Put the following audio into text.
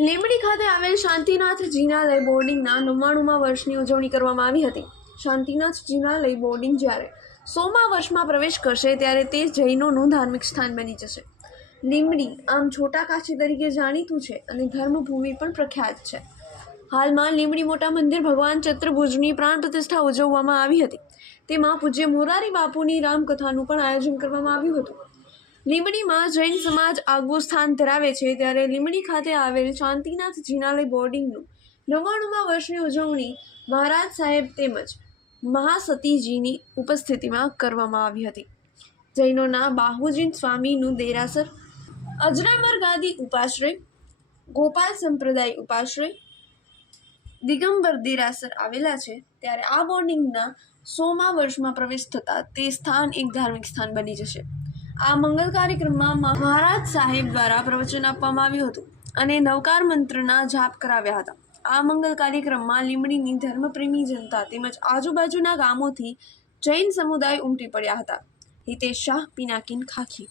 લીંબડી ખાતે આવેલ શાંતિનાથ જીનાલય બોર્ડિંગના નવ્વાણુંમાં વર્ષની ઉજવણી કરવામાં આવી હતી. શાંતિનાથ જીનાલય બોર્ડિંગ જ્યારે સોમા વર્ષમાં પ્રવેશ કરશે ત્યારે તે જૈનોનું ધાર્મિક સ્થાન બની જશે. લીંબડી આમ છોટા કાશી તરીકે જાણીતું છે અને ધર્મભૂમિ પણ પ્રખ્યાત છે. હાલમાં લીંબડી મોટા મંદિર ભગવાન ચતુર્ભુજની પ્રાણ પ્રતિષ્ઠા ઉજવવામાં આવી હતી. તેમાં પૂજ્ય મોરારી બાપુની રામકથાનું પણ આયોજન કરવામાં આવ્યું હતું. લીંબડીમાં જૈન સમાજ આગવું સ્થાન ધરાવે છે ત્યારે લીંબડી ખાતે આવેલ શાંતિનાથ જીનાલય બોર્ડિંગનું નવ્વાણુંમાં વર્ષની ઉજવણી મહારાજ સાહેબ તેમજ મહાસતીજીની ઉપસ્થિતિમાં કરવામાં આવી હતી. જૈનોના બાહુજીન સ્વામીનું દેરાસર અજરામર ગાદી ઉપાશ્રય, ગોપાલ સંપ્રદાય ઉપાશ્રય, દિગંબર દેરાસર આવેલા છે ત્યારે આ બોર્ડિંગના સોમા વર્ષમાં પ્રવેશ થતાં તે સ્થાન એક ધાર્મિક સ્થાન બની જશે. આ મંગલ કાર્યક્રમમાં મહારાજ સાહેબ દ્વારા પ્રવચન આપવામાં આવ્યું હતું અને નવકાર મંત્રના જાપ કરાવ્યા હતા. આ મંગલ કાર્યક્રમમાં લીમડીની ધર્મપ્રેમી જનતા તેમજ આજુબાજુના ગામોથી જૈન સમુદાય ઉમટી પડ્યા હતા. હિતેશ શાહ, પિનાકિન ખાખી.